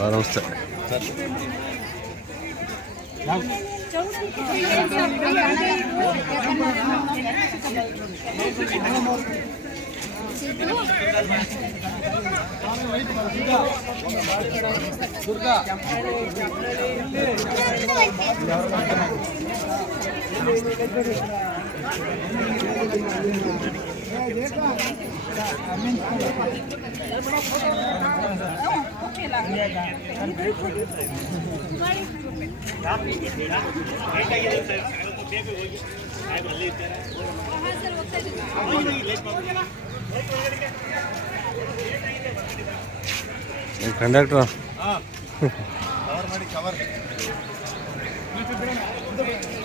ನಮಸ್ತೆ Durga conductor cover ಮಾಡಿ ತಿಂಡಿ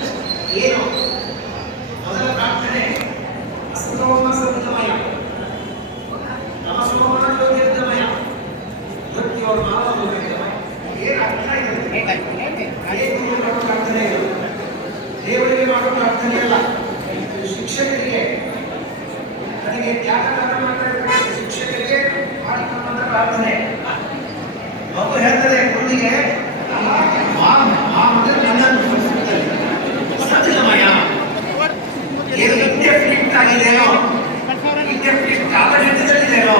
ಏನು? ಮೊದಲ ಪ್ರಾರ್ಥನೆ ಅಸ್ತೋಮ ಸಂಗಮಯ ನಮಸ್ಕೋಮ ಜ್ಯೋತಿರ್ಗಮಯ. ಮೃತ್ಯುವರ ಮಾವ ಜ್ಯೋತಿರ್ಗಮಯ. ಏನು ಅರ್ಥ ಏನು ಮಾಡೋ ಪ್ರಾರ್ಥನೆ ಇದು. ದೇವರಿಗೆ ಮಾಡೋ ಪ್ರಾರ್ಥನೆ ಅಲ್ಲ. ಶಿಕ್ಷಕರಿಗೆ. ನನಗೆ ತ್ಯಾಗದಾನ ಮಾಡ್ತಾ ಶಿಕ್ಷಕರಿಗೆ ಮಾಡಿಕೊಂಡ ಪ್ರಾರ್ಥನೆ. ಮಗು ಹೇಳ್ತದೆ ಗುರುವಿಗೆ ಸತ್ಯಮಯ ಏನು ಇದೇನೋ ಕಾಲಘಟ್ಟದಲ್ಲಿದೆಯೋ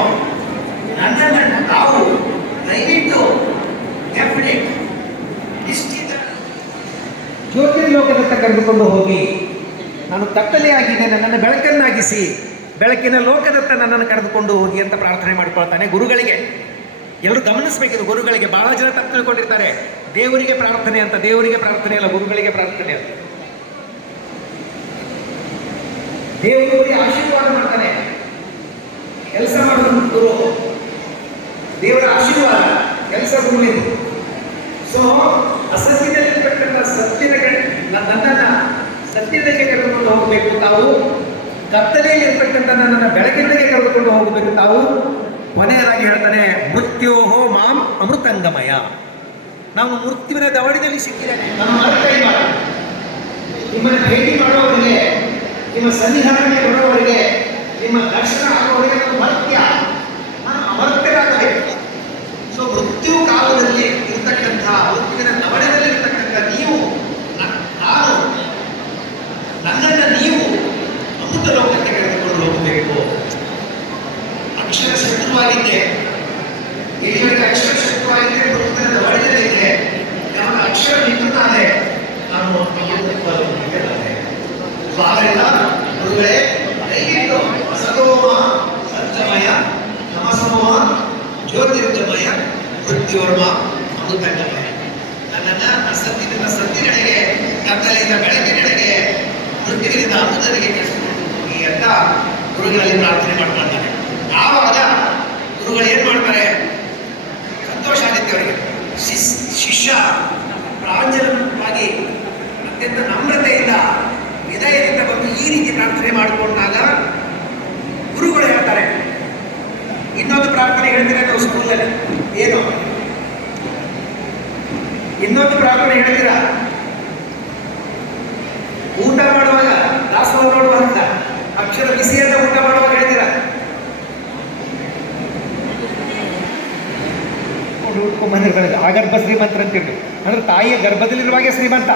ನನ್ನನ್ನು ತಾವು ದಯವಿಟ್ಟು ಡೆಫಿನೆಟ್ ಜ್ಯೋತಿರ್ಲೋಕದತ್ತ ಕರೆದುಕೊಂಡು ಹೋಗಿ, ನಾನು ಕತ್ತಲೆಯಾಗಿದೆ ನನ್ನನ್ನು ಬೆಳಕನ್ನಾಗಿಸಿ, ಬೆಳಕಿನ ಲೋಕದತ್ತ ನನ್ನನ್ನು ಕರೆದುಕೊಂಡು ಹೋಗಿ ಅಂತ ಪ್ರಾರ್ಥನೆ ಮಾಡಿಕೊಳ್ತಾನೆ ಗುರುಗಳಿಗೆ. ಎಲ್ಲರೂ ಗಮನಿಸಬೇಕಿದ್ರು ಗುರುಗಳಿಗೆ ಬಹಳ ಜನ ತಪ್ಪು ತಿಳ್ಕೊಂಡಿರ್ತಾರೆ ದೇವರಿಗೆ ಪ್ರಾರ್ಥನೆ ಅಂತ, ದೇವರಿಗೆ ಪ್ರಾರ್ಥನೆ ಅಲ್ಲ, ಗುರುಗಳಿಗೆ ಪ್ರಾರ್ಥನೆ ಅಂತ. ದೇವರಿಗೆ ಆಶೀರ್ವಾದ ಮಾಡ್ತಾನೆ. ಕೆಲಸ ಮಾಡೋದು ದೇವರ ಆಶೀರ್ವಾದ, ಕೆಲಸ ಗುರುವಿದು ಸೊ ಅಸತ್ಯದಲ್ಲಿರ್ತಕ್ಕಂಥ ಸತ್ಯದ ಸತ್ಯದಲ್ಲಿ ನನ್ನನ್ನ ಸತ್ಯದಕ್ಕೆ ಕರೆದುಕೊಂಡು ಹೋಗಬೇಕು ತಾವು. ಕತ್ತಲೆಯಲ್ಲಿ ಇರ್ತಕ್ಕಂಥ ನನ್ನನ್ನು ಬೆಳಕಿನಗೆ ಕರೆದುಕೊಂಡು ಹೋಗಬೇಕು ತಾವು. ಕೊನೆಯದಾಗಿ ಹೇಳ್ತಾನೆ, ಮೃತ್ಯೋಹೋ ಮಾಂ ಅಮೃತಂಗಮಯ. ನಾವು ಮೃತ್ಯುವಿನ ದವಡಿನಲ್ಲಿ ಸಿಕ್ಕಿದ್ದೇನೆ ಮರಕೈ ಇಲ್ಲ ನಿಮ್ಮನ್ನು ಭೇಟಿ ಮಾಡುವವರಿಗೆ ನಿಮ್ಮ ಸನ್ನಿಧಾನಕ್ಕೆ ಬರೋವರಿಗೆ ನಿಮ್ಮ ದರ್ಶನ ಆಗುವವರಿಗೆ ನಾನು ಮರ್ತ್ಯ ನಾನು ಅಮರ್ತ್ಯರಾಗಬೇಕು ಸೊ ಮೃತ್ಯು ಕಾಲದಲ್ಲಿ ಇರ್ತಕ್ಕಂಥ, ಮೃತ್ಯುವಿನ ನವಣದಲ್ಲಿ ಇರ್ತಕ್ಕಂಥ ನೀವು ನಾನು, ನನ್ನನ್ನು ನೀವು ಅಮೃತ ಲೋಕಕ್ಕೆ ಕರೆದುಕೊಂಡು ಹೋಗಬೇಕು. ಅಕ್ಷರ ಶತ್ರುವಾಗಿದ್ದೆ ಈಶ್ವರಿಗೆ ಅಕ್ಷರ ಶತ್ರುವಾಗಿದ್ದೆ ಮೃತ್ಯುವಿನ ನವಣದಲ್ಲಿದ್ದೆ ನನ್ನ ಅಕ್ಷರ ನಿಂತಾನೆ ನಾನು ಅಮೃತತ್ವ ಲೋಕಕ್ಕೆ ಬಂದೆ ಸೊ ಆದ್ದರಿಂದ ಗುರುಗಳೇ ದಯವಿಟ್ಟು ಸದೋಮ ಸತ್ಯಮಯ ನಮಸಮೋಹ ಜ್ಯೋತಿರ್ಗಮಯ ಮೃತ್ಯುವರ್ಮ ಅಮೃತಂಗಮಯ ನನ್ನನ್ನು ಅಸತ್ಯದಿಂದ ಸತ್ಯನೆಡೆಗೆ ಕತ್ತಲೆಯಿಂದ ಬೆಳಕಿನೆಡೆಗೆ ಮೃತ್ಯುವಿನಿಂದ ಅಮೃತನಿಗೆ ಕೆಡಿಸಿಕೊಂಡು ಹೋಗಿ ಅಂತ ಗುರುಗಳಲ್ಲಿ ಪ್ರಾರ್ಥನೆ ಮಾಡ್ಕೊಳ್ತಾನೆ ಆವಾಗ ಗುರುಗಳು ಏನು ಮಾಡ್ತಾರೆ ಸಂತೋಷ ಆಗುತ್ತೆ ಅವರಿಗೆ ಶಿಸ್ ಶಿಷ್ಯ ಪ್ರಾಂಜಲವಾಗಿ ಅತ್ಯಂತ ನಮ್ರತೆಯಿಂದ ವಿನಯದಿಂದ ಬಂದು ಈ ರೀತಿ ಪ್ರಾರ್ಥನೆ ಮಾಡಿಕೊಂಡಾಗ ಗುರುಗಳು ಹೇಳ್ತಾರೆ ಇನ್ನೊಂದು ಪ್ರಾರ್ಥನೆ ಹೇಳ್ತೀರಾ ನಾವು ಸ್ಕೂಲಲ್ಲಿ? ಏನು? ಇನ್ನೊಂದು ಪ್ರಾರ್ಥನೆ ಹೇಳ್ತೀರಾ ಊಟ ಮಾಡುವಾಗ ದಾಸವ ನೋಡುವಂತ ಅಕ್ಷರ ಬಿಸಿಯಾದ ಊಟ ಮಾಡುವಾಗ ಹೇಳ್ತೀರಾ ಉಟ್ಕೊಂಡ್ಬಂದಿರ್ತಾರೆ ಆಗರ್ಭ ಶ್ರೀಮಂತರ ಅಂತಿರ್ಬೇಕು ಅಂದ್ರೆ ತಾಯಿಯ ಗರ್ಭದಲ್ಲಿರುವಾಗೆ ಶ್ರೀಮಂತ.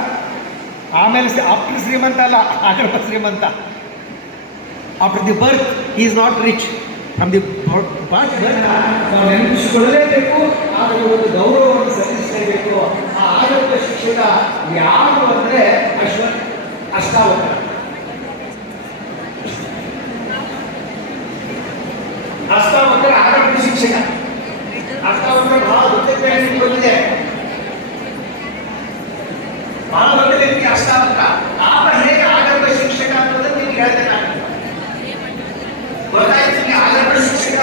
ಆಮೇಲೆ ಆಫ್ಟರ್ ಶ್ರೀಮಂತ ಅಲ್ಲ, ಆಗರ್ಭ ಶ್ರೀಮಂತ. After the birth is not rich from the birth ನಾವು ನೆನಪಿಸಿಕೊಳ್ಳಲೇಬೇಕು, ಆದರೆ ಒಂದು ಗೌರವವನ್ನು ಸಲ್ಲಿಸಲೇಬೇಕು. ಆ ಆರೋಗ್ಯ ಶಿಕ್ಷಣ ಯಾರು ಅಂದರೆ ಅಶ್ವ ಅಷ್ಟಾವಕ್ರ ಅಷ್ಟಾವಕ್ರ ಆಗರ್ಭ ಶಿಕ್ಷಕ ಅಷ್ಟಾವಕ್ರ ಬಹಳ ದೊಡ್ಡ ಟ್ರೈನಿಂಗ್ ಬಂದಿದೆ ಬಹಳ ದೊಡ್ಡ ವ್ಯಕ್ತಿ ಅಷ್ಟಾವಕ್ರ ಆತ ಹೇಗೆ ಆಗರ್ಭ ಶಿಕ್ಷಕ ಅನ್ನೋದನ್ನು ನಿಮ್ಗೆ ಹೇಳ್ತೇನೆ ನಾನು ಗೊತ್ತಾಯ್ತು ನಿಮಗೆ ಆಗರ್ಭ ಶಿಕ್ಷಕ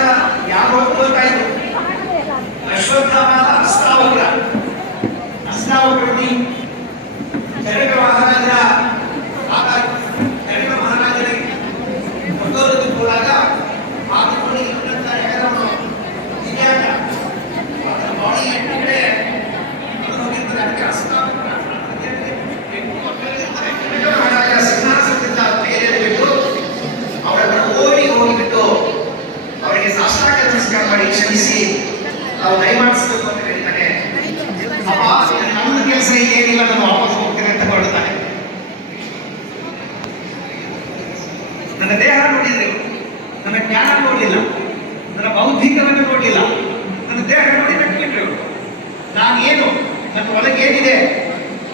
ಯಾರು ನೋಡಲಿಲ್ಲ ನನ್ನ ಬೌದ್ಧಿಕವನ್ನು ನೋಡಲಿಲ್ಲ ನನ್ನ ದೇಹ ನೋಡಿ ಬಿಟ್ಬಿಟ್ರು ಇವರು ನಾನು ಏನು ನನ್ನ ಒಳಗೆ ಏನಿದೆ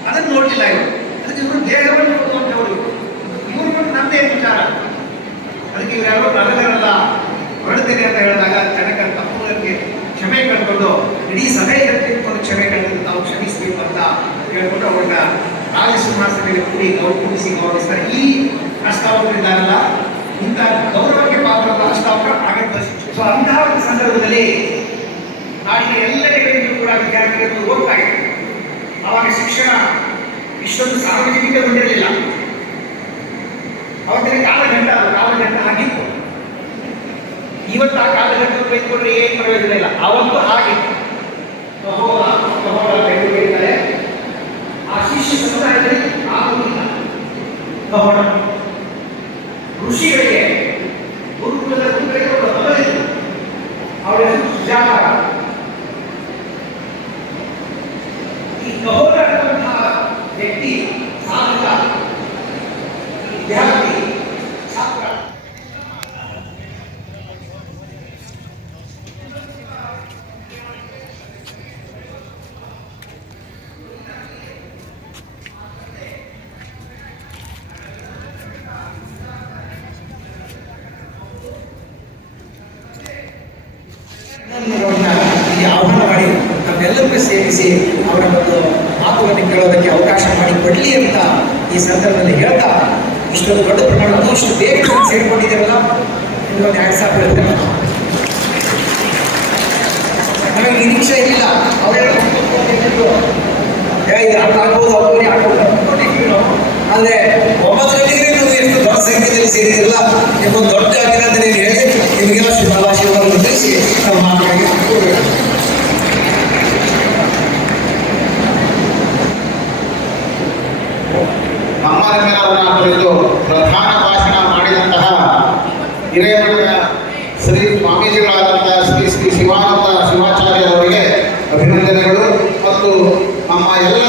ಅದನ್ನು ನೋಡಲಿಲ್ಲ ಇವರು ಅದಕ್ಕೆ ಇವರು ದೇಹವನ್ನು ನೋಡುವಂಥವರು ಇವರು ಇವರು ನಂದೇ ವಿಚಾರ ಅದಕ್ಕೆ ಇವರ್ಯಾರೋ ನರಗರಲ್ಲ ಹೊರಡ್ತೇನೆ ಅಂತ ಹೇಳಿದಾಗ ಜನಕ ತಪ್ಪುಗಳಿಗೆ ಕ್ಷಮೆ ಕಳ್ಕೊಂಡು ಇಡೀ ಸಭೆ ಎತ್ತಿಕೊಂಡು ಕ್ಷಮೆ ಕಳೆದು ನಾವು ಕ್ಷಮಿಸಬೇಕು ಅಂತ ಹೇಳ್ಕೊಂಡು ಅವ್ರನ್ನ ರಾಜ ಸಿಂಹಾಸನದಲ್ಲಿ ಕೂಡಿ ಗೌರವ ಕೂಡಿಸಿ ಗೌರವಿಸ್ತಾರೆ. ಈ ಅಷ್ಟಾವಕರಿದ್ದಾರಲ್ಲ ಇಂಥ ಗೌರವಕ್ಕೆ ಪಾತ್ರ ಅಷ್ಟಾವಕರ ಆಗತ್ತ ಸೊ ಅಂತಹ ಒಂದು ಸಂದರ್ಭದಲ್ಲಿ ನಾಡಿನ ಎಲ್ಲೆಡೆಗಳಿಂದಲೂ ಕೂಡ ವಿದ್ಯಾರ್ಥಿಗಳು ಓದ್ತಾ ಇದ್ದಾರೆ ಅವಾಗ ಶಿಕ್ಷಣ ಇಷ್ಟೊಂದು ಸಾರ್ವಜನಿಕಗೊಂಡಿರಲಿಲ್ಲ. ಅವತ್ತಿನ ಕಾಲಘಟ್ಟ ಅದು ಕಾಲಘಟ್ಟ ಆಗಿತ್ತು. ಇವತ್ತು ಆ ಕಾಲಘಟ್ಟ ಬೈಕೊಂಡ್ರೆ ಏನು ಪ್ರಯೋಜನ ಇಲ್ಲ? ಅವತ್ತು ಹಾಗಿತ್ತು ಕಹೋಲ, ಕಹೋಲ ಅಂತ ಹೇಳಿ ಹೇಳ್ತಾರೆ. ಆ ಶಿಷ್ಯ ಸಮುದಾಯದಲ್ಲಿ ಆಗುವುದಿಲ್ಲ ಕಹೋಳ ಋಷಿಗಳಿಗೆ ಗುರುಕುಲದ ಕೇಳೋದಕ್ಕೆ ಅವಕಾಶ ಮಾಡಿ ಕೊಡಲಿ ಅಂತ ಈ ಸಂದರ್ಭದಲ್ಲಿ ಹೇಳ್ತಾ, ಇಷ್ಟೊಂದು ದೊಡ್ಡ ಪ್ರಮಾಣ ಇಷ್ಟು ಬೇಗ ಸೇರಿಕೊಂಡಿದ್ದೀರಲ್ಲ? ಇನ್ನೊಂದು ಎರಡು ಸಾವಿರ ಹೇಳ್ತಾರೆ ನಮಗೆ ನಿರೀಕ್ಷೆ ಇಲ್ಲ. ಅವರೆಲ್ಲ ಆಗ್ಬೋದು ಅವ್ರಿಗೆ ಆಗ್ಬೋದು ನಾವು. ಆದ್ರೆ ನೀವು ಎಷ್ಟು ದೊಡ್ಡ ಸಂಖ್ಯೆಯಲ್ಲಿ ಸೇರಿದಿರಲ್ಲ ನಿಮ್ಮೊಂದು ದೊಡ್ಡ ಅಭಿನಂದನೆ ಹೇಳಿ ನಿಮಗೆಲ್ಲ ಶುಭಾಶಯವನ್ನು ತಿಳಿಸಿ, ನಮ್ಮ ಮಾತುಗಳಿಗೆ ಅಮ್ಮನವರನ್ನ ಕುರಿತು ಪ್ರಧಾನ ಭಾಷಣ ಮಾಡಿದಂತಹ ಹಿರೇಮಠದ ಶ್ರೀ ಸ್ವಾಮೀಜಿಗಳಾದಂತಹ ಶ್ರೀ ಶ್ರೀ ಶಿವಾನಂದ ಶಿವಾಚಾರ್ಯರವರಿಗೆ ಅಭಿನಂದನೆಗಳು. ಮತ್ತು ನಮ್ಮ ಎಲ್ಲ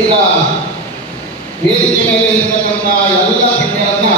ಈಗ ವೇದಿಕೆ ಮೇಲೆ ಇರತಕ್ಕಂಥ ಎಲ್ಲ ಗಣ್ಯರನ್ನ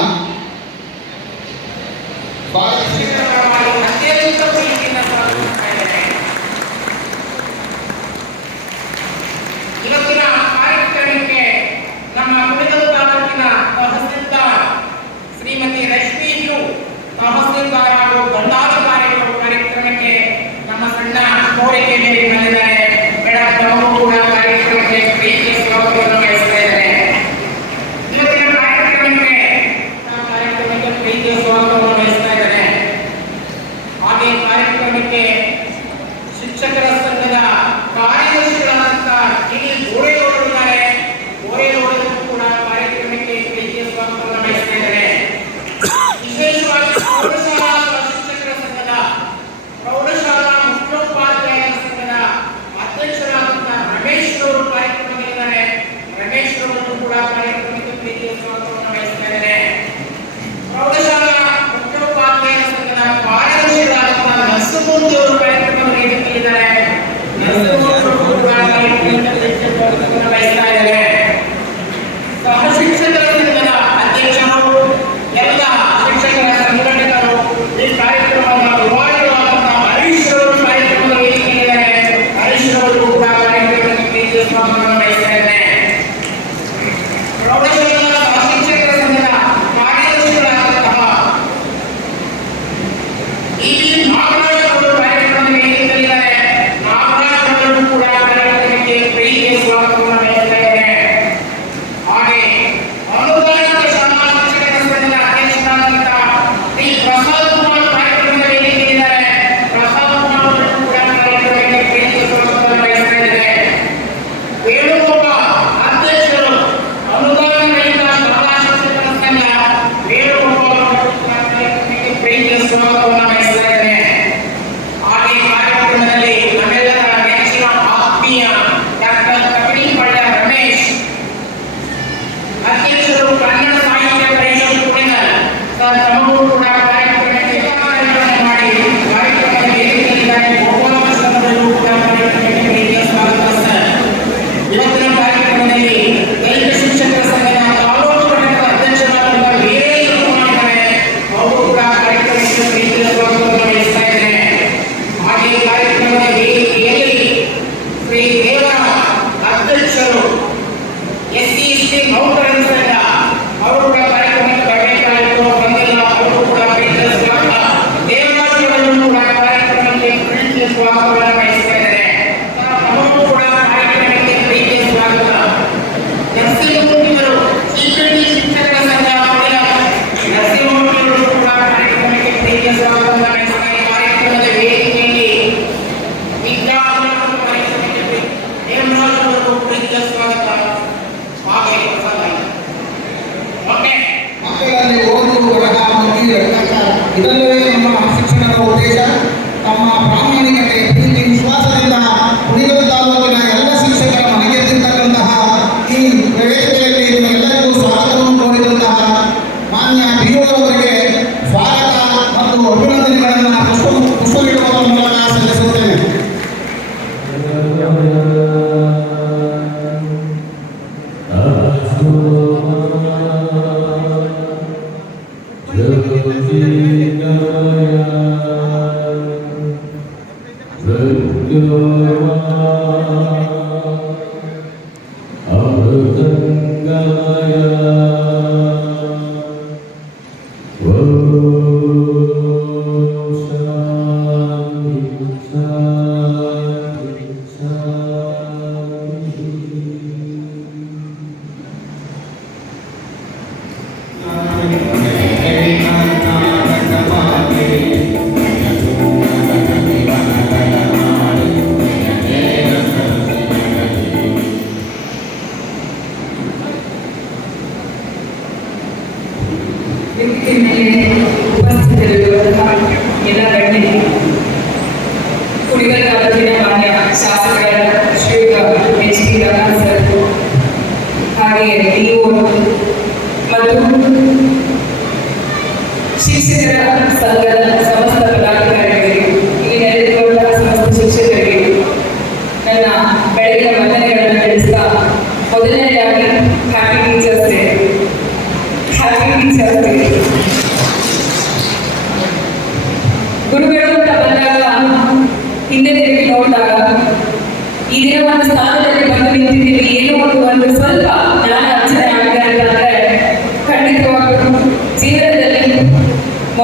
ಇದಲ್ಲವೇ ನಮ್ಮ ಶಿಕ್ಷಣದ ಉದ್ದೇಶ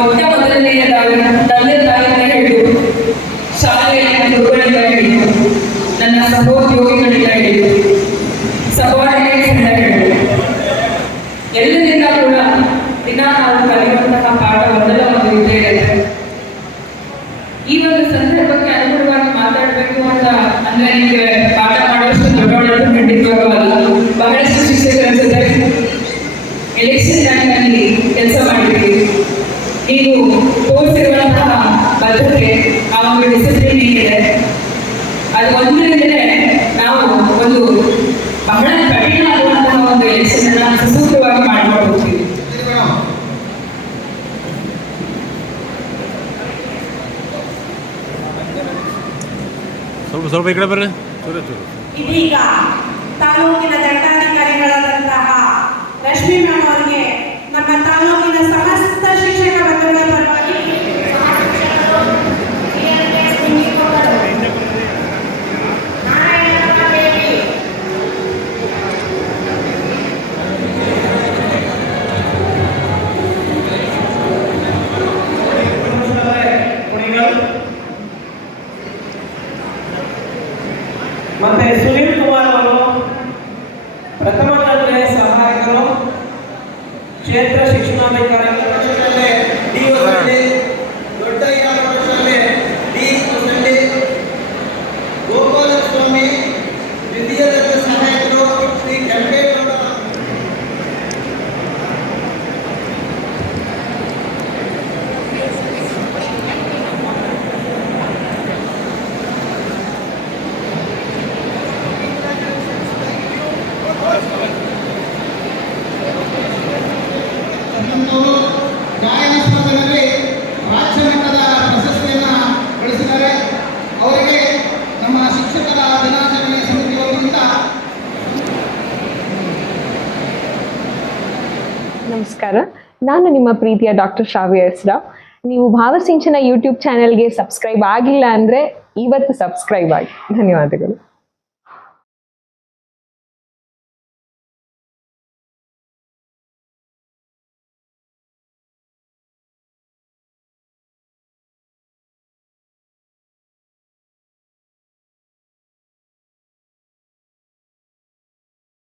ಮೊಟ್ಟ ಮೊದಲನೆಯದಾಗಿ ತಂದೆ ತಾಯಿಯನ್ನು ಹಿಡಿದು ಗುರುಗಳಿಂದ ಹಿಡಿದು ನನ್ನ ಸಹೋದ್ಯೋಗಿಗಳಿಂದ ಹಿಡಿದು ಸಬಾರ್ಡಿನೇಟ್ಸ್ ಇಂದ ಹಿಡಿದು ಎಲ್ಲರಿಂದ ಕೂಡ ದಿನ ನಾವು ಕಲಿಯುವಂತಹ ಪಾಠ ಒಂದಲ್ಲ ಒಂದು ಇದ್ದೇ ಇರುತ್ತೆ ಈ ಒಂದು ಸಂದರ್ಭಕ್ಕೆ ಅನುಗುಣವಾಗಿ ಮಾತಾಡಬೇಕು ಅಂತ ಅಂದ್ರೆ ನಿಮಗೆ ಪಾಠ ಮಾಡುವಷ್ಟು ದೊಡ್ಡವಳನ್ನು ಖಂಡಿತವಾಗೂ ಅಲ್ಲ ಬಹಳಷ್ಟು ಶಿಕ್ಷಕರ ಜೊತೆ ಎಲೆಕ್ಷನ್ ಟೈಮ್ನಲ್ಲಿ ಕೆಲಸ ಮಾಡಿದ್ದೀವಿ ನೀವು ತೋರಿಸಿರುವಂತಹ ಬದ್ಧತೆ ಆ ಒಂದು ಡಿಸಿಪ್ಲಿನ್ ಏನಿದೆ ಅದು ಒಂದರಿಂದಲೇ ನಾವು ಒಂದು ಬಹಳ ಕಠಿಣ ಆಗುವಂತಹ ಒಂದು ಎಲೆಕ್ಷನ್ ಅನ್ನ ಸುಸೂತ್ರವಾಗಿ ಮಾಡ್ಕೊಂಡು ಹೋಗ್ತೀವಿ ಸ್ವಲ್ಪ ಸ್ವಲ್ಪ ಈ ಕಡೆ ಬರ್ರಿ. ಇದೀಗ ತಾಲೂಕಿನ ದಂಡಾಧಿಕಾರಿಗಳಾದಂತಹ ರಶ್ಮಿ ಮ್ಯಾಮ್ ಅವರಿಗೆ ನಮ್ಮ ತಾಲೂಕಿನ ಸಮಸ್ತ ಶಿಕ್ಷಣ ಬಂಧುಗಳ ಪರವಾಗಿ ಮತ್ತೆ ಸುನೀಲ್ ಕುಮಾರ್ ಅವರು ಪ್ರಥಮ ದರ್ಜೆ ಸಹಾಯಕರು ಕ್ಷೇತ್ರ ಶಿಕ್ಷಣಾಧಿಕಾರಿಗಳು ನಮಸ್ಕಾರ. ನಾನು ನಿಮ್ಮ ಪ್ರೀತಿಯ ಡಾಕ್ಟರ್ ಶ್ರಾವ್ಯ ಹೆಸ್ರಾವ್ ನೀವು ಭಾವಸಿಂಚನ ಯೂಟ್ಯೂಬ್ ಚಾನೆಲ್ಗೆ ಸಬ್ಸ್ಕ್ರೈಬ್ ಆಗಿಲ್ಲ ಅಂದರೆ ಇವತ್ತು ಸಬ್ಸ್ಕ್ರೈಬ್ ಆಗಿ. ಧನ್ಯವಾದಗಳು.